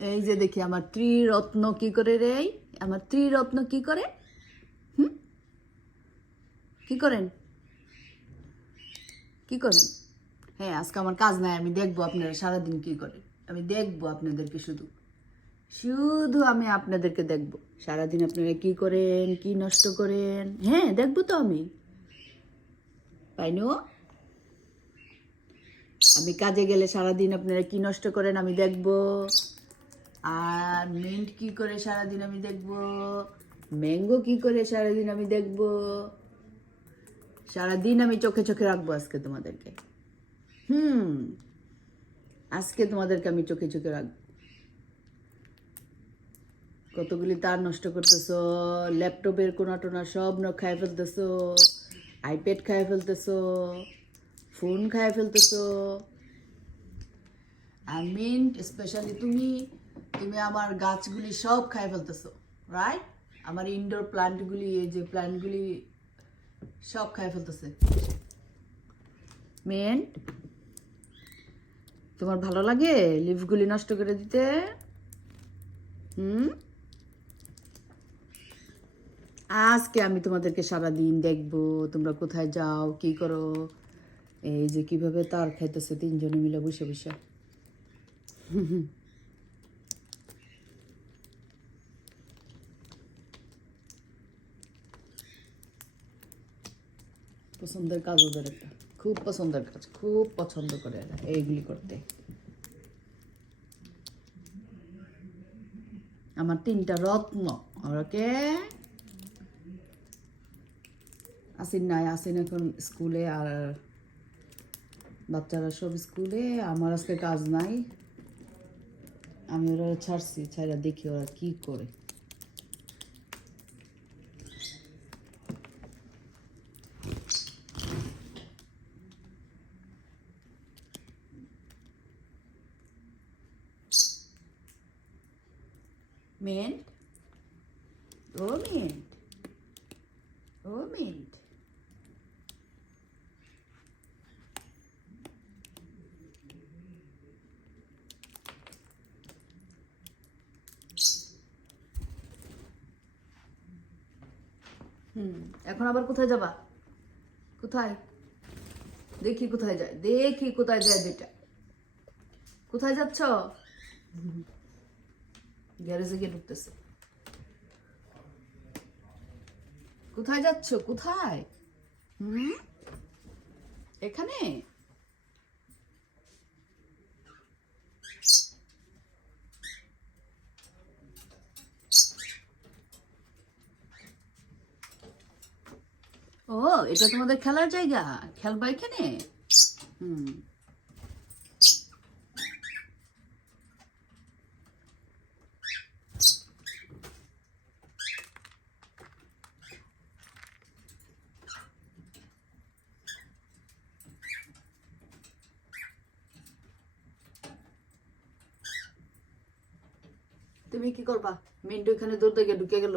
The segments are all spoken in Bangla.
এই যে দেখি, আমার ত্রিরত্ন কি করে রে? আমার ত্রিরত্ন কি করে? হুম? কি করেন? কি করেন? হ্যাঁ আজকে আমার কাজ নাই, আমি দেখব আপনারা সারাদিন কি করে। আমি দেখব আপনাদেরকে শুধু। শুধু আমি আপনাদেরকে দেখব। সারাদিন আপনারা কি করেন, কি নষ্ট করেন? হ্যাঁ দেখব তো আমি। পাইনো? আমি কাজে গেলে সারাদিন আপনারা কি নষ্ট করেন, আমি দেখব। আর মিন্ট কি করে সারাদিন আমি দেখব? ম্যাঙ্গো কি করে সারাদিন আমি দেখব? সারাদিন আমি চোখে চোখে রাখব আজকে তোমাদেরকে। হুম, আজকে তোমাদেরকে আমি চোখে চোখে রাখব কতগুলি তার নষ্ট করতেছো? ল্যাপটপের কোনা টোনা সব খায় ফেলতেছো? আইপ্যাড খায় ফেলতেছ? ফোন খায় ফেলতেছো? আর মিন্ট স্পেশালি তুমি তুমি আমার গাছগুলি সব খায় ফেলতেছো রাইট আমার ইনডোর প্লান্টগুলি এই যে প্লান্টগুলি সব খায় ফেলতেছে। মেন তোমার ভালো লাগে লিভগুলি নষ্ট করে দিতে? হুম? আজকে আমি তোমাদেরকে সারা দিন দেখব, তোমরা কোথায় যাও, কি করো, এই যে কীভাবে তার খাইতেছে তিনজনে মিলে বসে বসে। পছন্দের কাজ ওদের একটা। খুব পছন্দের কাজ, খুব পছন্দ করে এরা এইগুলি করতে। আমার তিনটা রত্ন ওকে আসিন নাই, আসিন এখন স্কুলে আর বাচ্চারা সব স্কুলে, আমার আজকে কাজ নাই। আমি ওরা ছাড়ছি ছাড়া দেখি ওরা কি করে। মিন্ট ও মিন্ট ও মিন্ট হুম এখন আবার কোথায় যাবা? কোথায়? দেখি কোথায় যায়। দেখি কোথায় যায় বেটা। কোথায় যাচ্ছ? গ্যারেজে গিয়ে ঢুকতেছে। কোথায় যাচ্ছ? কোথায়? হুম? এখানে? ও, এটা তোমাদের খেলার জায়গা? খেলবা এখানে? হুম। তুমি কি করবা? মিন্টু এখানে দৌড়তে গিয়ে ঢুকে গেল।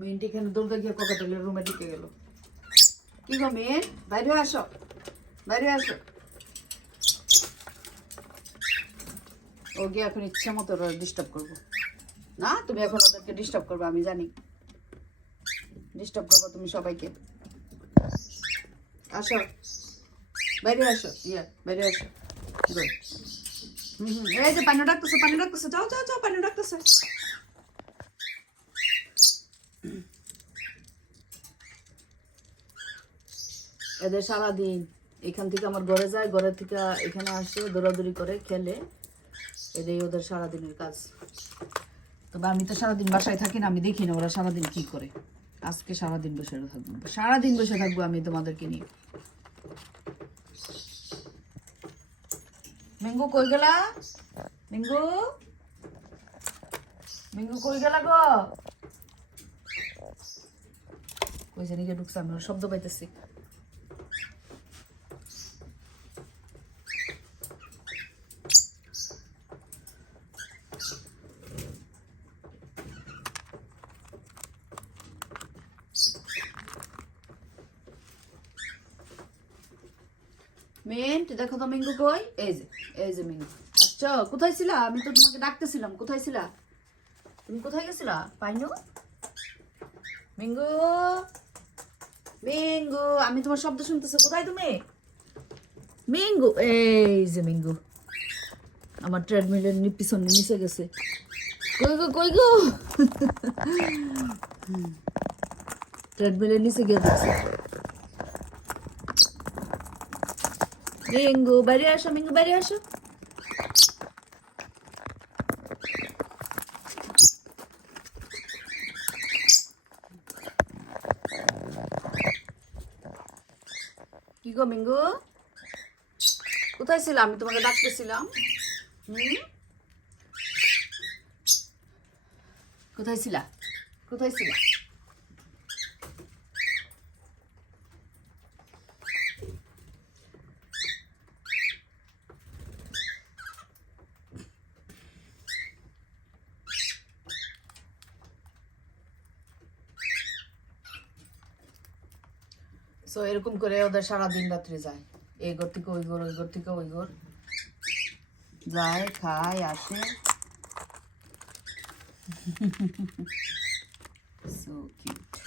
মিন্টু এখানে দৌড়তে গিয়ে ককাটেলের রুমে ঢুকে গেল। কি গো মেয়ে বাইরে আসো। বাইরে আসো। ও গিয়ে এখন ইচ্ছা মতো ডিস্টার্ব করব। না, তুমি এখন ওদেরকে ডিস্টার্ব করবে, আমি জানি। ডিস্টার্ব করব তুমি সবাইকে। আসো। বাইরে আসো। ইয়া, বাইরে আসো। ডাকতেছে এদের সারাদিন এখান থেকে আমার ঘরে যায়, ঘরে থেকে এখানে আসে, দৌড়াদৌড়ি করে, খেলে। এটাই ওদের সারাদিনের কাজ। তবে আমি তো সারাদিন বাসায় থাকি না, আমি দেখি না ওরা সারাদিন কি করে। আজকে সারাদিন বসে থাকব। সারাদিন বসে থাকব আমি তোমাদেরকে নিয়ে। মিঙ্গু কই গেলা? মিঙ্গু? মিঙ্গু কই গেলা গো? কইছে নিজে ঢুকছে আমি শব্দ পাইতেছি। মিন্ট দেখো তো মিঙ্গু কই? এই যে এই যে মিঙ্গু আসছো কোথায় ছিলা? আমি তো তোমাকে ডাকতেছিলাম, কোথায় ছিলা? তুমি কোথায় গেছিলা? পাইনো? মিঙ্গু? মিঙ্গু, আমি তোমার শব্দ শুনতেছি। কোথায় তুমি? মিঙ্গু, এই যে মিঙ্গু। আমার ট্রেডমিলের পিছনে নিচে গেছে। কই গো কই গো? ট্রেডমিলের নিচে গিয়ে মিঙ্গু বাইরে আসো মিঙ্গু বাইরে আসো কি গো মিঙ্গু কোথায় ছিল আমি তোমাকে ডাকতেছিলাম। হুম? কোথায় ছিলা? কোথায় ছিলা? সো এরকম করে ওদের সারা দিন রাত্রি যায়। এই ঘর থেকে ওই ঘর ওই ঘর থেকে ওই ঘর যায়, খায়, আসে। So cute